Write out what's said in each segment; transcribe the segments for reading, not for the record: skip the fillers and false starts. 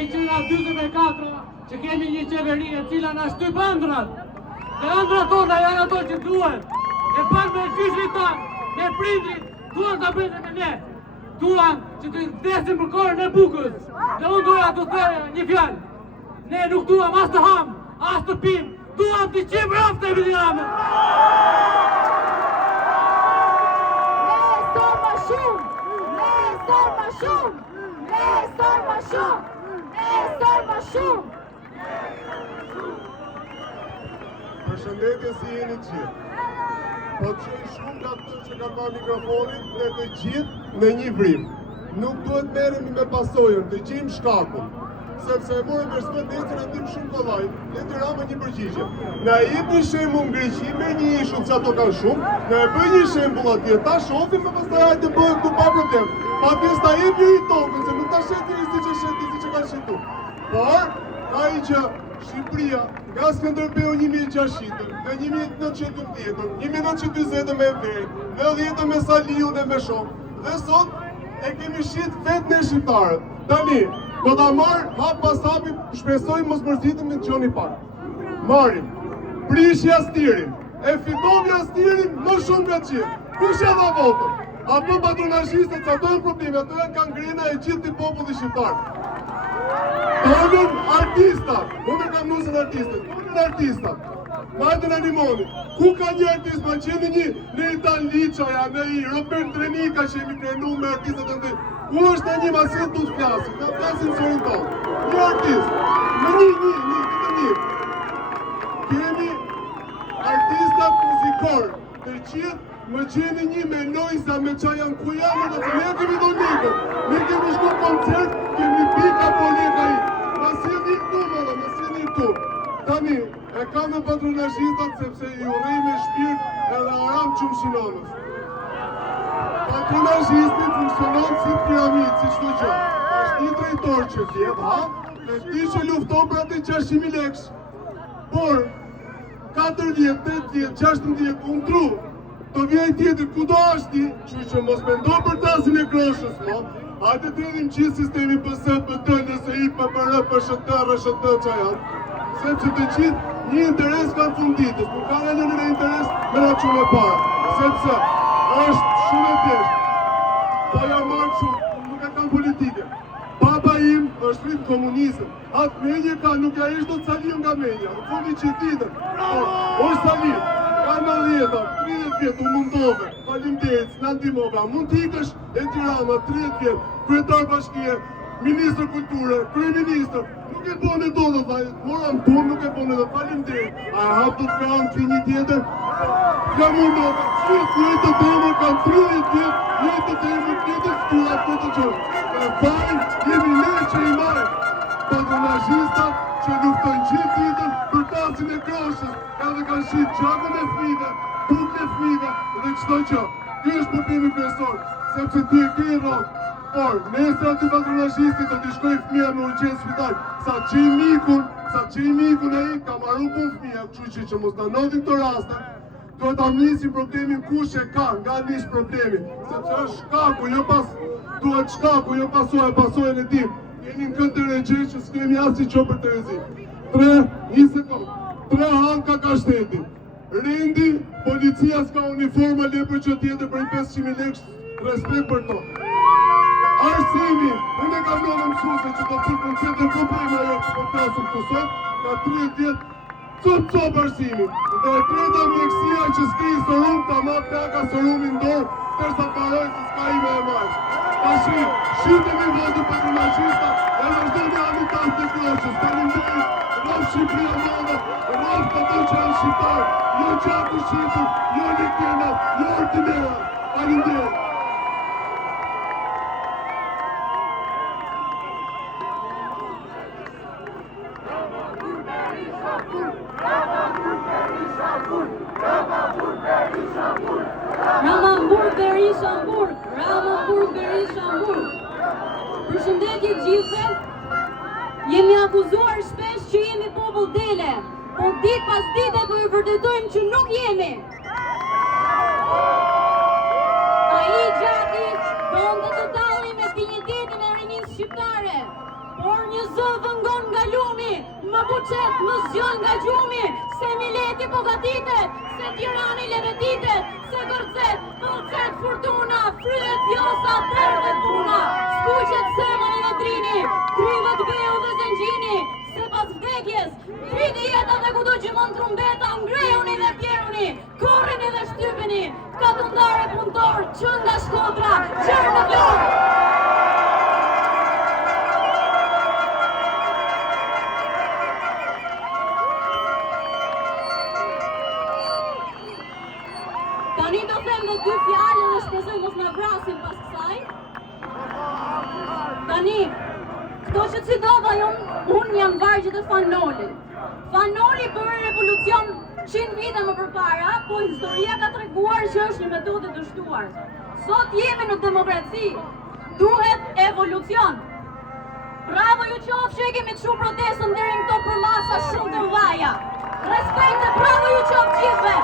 jemi që nga 24 që kemi një qeveri e cila na shtyp ëndrat. Dhe ëndrat tona janë ato që duhet. E panë me gjyshrit tanë, me prindrit, duan të bëjnë me ne. Duan që të vdesim për korën e bukës. Dhe unë doja të thejë një fjalë. Ne nuk duam as të ham, as të pim. Duam të qimë raftë e Edi Ramën. Përshëndetje si jeni gjithë. Po të qenë shumë nga të që ka marrë mikrofonin, ne të gjithë në një vrim. Nuk duhet merremi me pasojën, të gjejmë shkakun. Sepse e morëm për shpëndecën e tim shumë kollaj, Edi Rama një përgjigje. Na jep një shembull në Greqi me një ishull që ato kanë shumë, na e bëj një shembull atje, ta shohim e pastaj hajde bëhet këtu pa problem. Patjes ta jep një tokën, se nuk ta shet njëri siç e shet siç e kanë shetu. Por ai që Shqipëria nga Skënderbeu 1600, nga 1910, 1920 me Enver, 90 me Saliu dhe me Shok, dhe sot e kemi shit vetë ne shqiptarët. Tani, do ta marr hap pas hapi, shpresoj mos mërzitim me Gjoni Park. Marrim, prishja stirin, e fitovja stirin më shumë nga qenë. Kush ja dha votën? Ato patronazhistët që ato e probleme, ato e kanë grena e gjithë të popullit shqiptar. Tonën artistat, unë e kam nusën artistët, tonën artistat, majtën animoni, ku ka një artist, ma qeni një në Itan Liçaja, në i Robert Drenika që jemi krenu me artistët të ndëjë, ku është në një masil të të flasin, ka flasin sërin tonë, një artist, në një, kemi artistat muzikor, të gjithë, më qeni një me Lojza, me Qajan Kujanë, dhe që ne kemi do nikën, ne kemi shku koncert, kemi pika polika i, masjeni këtu, mëllë, masjeni këtu. Tani, e kam në patronazhistat, sepse i urej me shpirt edhe aram qumë shinonës. Patronazhisti funksionon si piramid, si shtu gjë. Është një drejtor që vjet, ha, e ti që lufton për atë 600.000 lekë. Por, 4 vjet, 8 vjet, 16 unë tru, të vjej tjetër, ku do është ti, që mos mendo për tasin e kroshës, mo, hajde të edhim gjithë sistemi pësët për të nëse i për për shëtë, rëshëtë që janë, sepse të gjithë një interes kanë funditës, nuk kanë e një interes me në qumë e parë, sepse është shumë e thjeshtë, po ja marë shumë, nuk e kanë politike. Baba im është fritë komunizëm, atë menje ka, nuk ja ishtë do të Saliu nga menja, në fundi që i ditën, është Saliu. Ka në 30 vjetë, u mundove, faleminderit, s'na ndihmova, mund t'ikësh Edi Rama, 30 vjetë, kryetar bashkie, ministër kulture, kryeministër, nuk e bone do dhe vaj, moram tonë nuk e bone dhe faleminderit, a e hap të t'kanë të një tjetër, nga mundove, jetë të temër, kanë 30 vjetë, jetë të temër, tjetër s'turat të të gjërë, e fajnë, jemi ne që i marë, patronazhistat që luftojnë gjithë ditën për tasin e kroshës, edhe kanë shqit gjakën e fmive, bukën e fmive dhe qëto që. Ky është problemi kryesor, sepse ti e ke i rogë, por nesër aty patronazhistit do t'i shkoj fmija me urgjencë spital, sa që i mikun e i ka marru pun fmija, kështu që mos në nodhin të raste, duhet ta nisim problemin kush e ka, nga nish problemi, sepse është shkaku, jo pas, duhet shkaku, jo pasojën e tim. Jeni në këtë të regje që s'kemi asë që për të rezim. 3 hanka ka shtetin. Rendi, policia s'ka uniforma lepër që tjetër për 500.000 lekë, respekt për to. Arsimi, unë e kam nëllë mësuse që do të koncetë në problema jo që po flasëm të sot, ka 30 vjetë, cop arsimi. Dhe e treta mjekësia që s'kri sërum, ta ma plaka sërumin dorë, tërsa paroj se s'ka i me e marë. Tashi, shqitemi votu patronazhista, e vazhdo një habitant të kroshës, faleminderit, rraf Shqipëria madhe, rraf të të që janë shqiptar, jo gjatë shqitur, jo lekena, jo ordinera, faleminderit. Përshëndetje gjithëve, jemi akuzuar shpesh që jemi popull dele, po ditë pas dite po e vërtetojmë që nuk jemi. Ai gjati donte të dalli me dinjitetin e rinisë shqiptare, por por një zë vëngon nga lumi, më buqet, më zgjon nga gjumi, se Mileti po gatitet, se Tirani levetitet, se Gërcet furtuna, fryet vjosa, bërë puna, skuqet Semani dhe Drini, kryvet Beu dhe Zengjini, se pas vdekjes, priti jeta dhe kudo gjimon trumbeta, ngrejuni dhe pjeruni, korrini dhe shtypeni, katundare punëtor, që nga Shkodra, qërë në Vlorë. Tani do them në 2 fjalë dhe shpresoj mos na vrasin pas kësaj. Tani, këto që citova unë jam vargjet e Fanolit. Fanoli bëri revolucion 100 vite më përpara, po historia ka treguar që është një metodë e dështuar. Sot jemi në demokraci, duhet evolucion. Bravo ju qoftë që e kemi çu protestën deri në këto përmasa shumë të mëdha. Respekte, bravo ju qoftë gjithëve.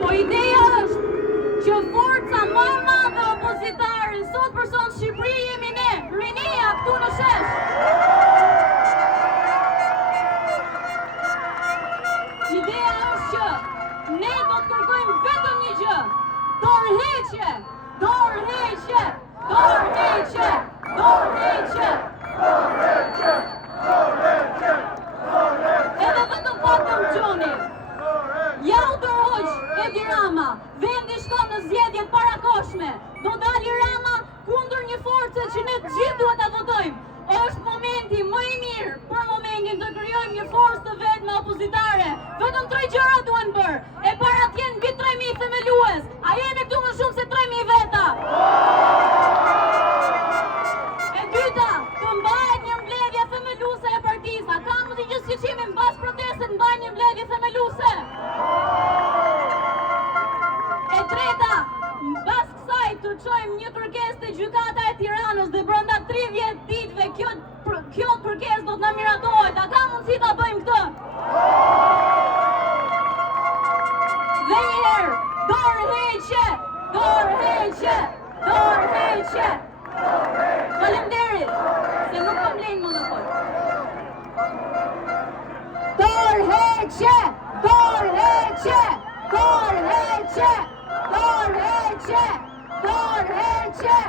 Po ideja është që forca më e madhe opozitare sot për sot Shqipëri jemi ne, rinia këtu në shesh. Ideja është që ne do të kërkojmë vetëm një gjë, dorëheqje, dorëheqje, dorëheqje, dorëheqje, dorëheqje, dorëheqje, dorëheqje. Edhe vetëm patëm gjoni. Ja u dorëhoq Edi Rama, vendi shkon në zgjedhjet parakoshme. Do dali Rama kundër një force që ne të gjithë duhet ta votojmë. Është momenti më i mirë për momentin të krijojmë një forcë të vetme opozitare. Vetëm 3 gjëra duhen bërë. E para të jenë mbi 3000 themelues. A jemi këtu më shumë se 3000 veta? E dyta, të mbahet një mbledhje themeluese e partisë. A ka mundësi që siç jemi mbas protestën mbajmë një mbledhje themeluese? E treta, mbas kësaj të çojmë një kërkesë te gjykata e Tiranës dhe brenda 30 ditëve kjo kërkesë do të na miratohet. A ka mundësi ta bëjmë këtë? Dhe një herë, dorëheqje, dorëheqje, dorëheqje. Faleminderit, se nuk kam lejnë monopol. Dorëheqje, dorëheqje, dorëheqje, dorëheqje, dorëheqje.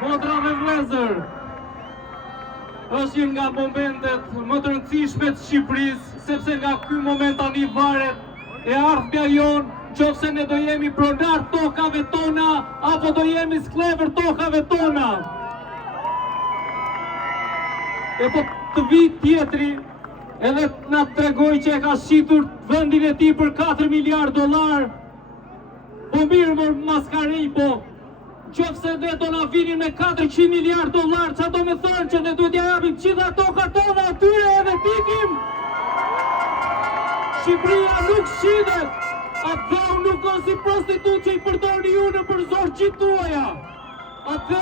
Motra dhe vëllezër, është një nga momentet më të rëndësishme të Shqipërisë, sepse nga ky moment tani varet e ardhmja jonë, qofse ne do jemi pronar tokave tona apo do jemi sklever tokave tona. E po të vit tjetri edhe na tregoj që e ka shitur vendin e tij për 4 miliard dollar. Po mirë më maskarej, po qofse ne do na vinin me 400 miliard dollar, ça do me thonë që ne duhet ja japim gjitha tokat tona atyre edhe tikim? Shqipëria nuk shitet, atë nuk ka si prostitut që i përdorni ju në për zorgjit tuaja. Atë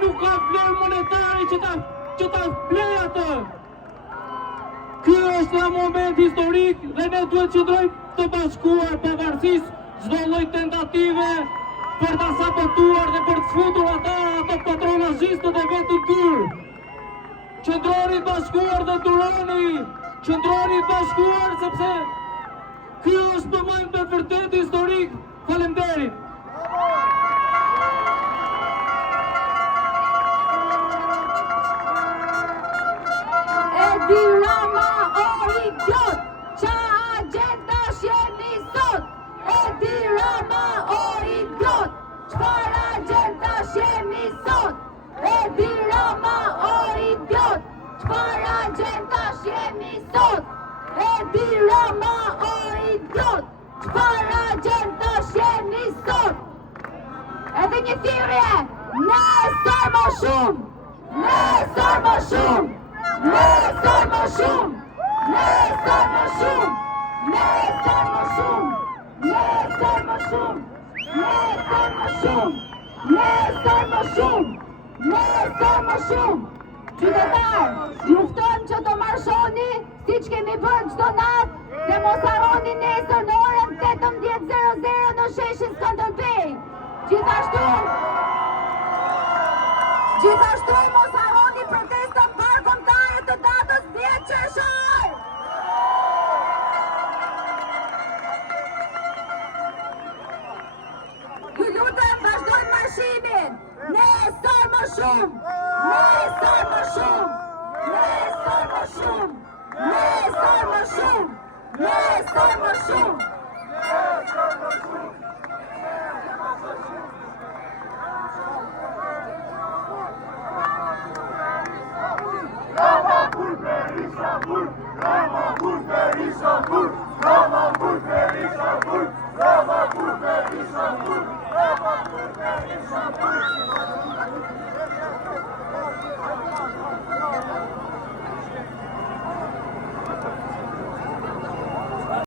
nuk ka vlerë monetare që ta blej atë. Ky është një moment historik dhe ne duhet qëndrojmë të bashkuar pavarësisht çdo lloj tentative për ta sabotuar dhe për të futur ato patronazhistët e vetë të tyre. Qëndroni bashkuar dhe duroni, qëndroni bashkuar sepse ky është moment me vërtet historik. Faleminderit. Edi Rama o idiot, qa agendash jeni sot? Edi Rama o idiot, çfarë agendash jeni sot? Edi Rama o idiot, çfarë agendash jeni sot? Edi Rama o idiot, çfarë agendash jeni sot? Edhe një thirrje, nesër më shumë, nesër më shumë. Nesër më shumë, nesër më shumë, nesër më shumë, nesër më shumë, nesër më shumë, nesër më shumë, nesër më shumë, Qytetar, ju ftojmë që të marshoni siç kemi bërë çdo natë dhe mos harroni nesër në orën 18:00 në sheshin Skënderbej. Gjithashtu mos harroni protestën bashkëkombëtare të datës 10 qershor. Ju lutem vazhdojmë marshimin. Ne sa më shumë. Ne sa më shumë. Ne sa më shumë. Ne sa më shumë. Ne sa më shumë.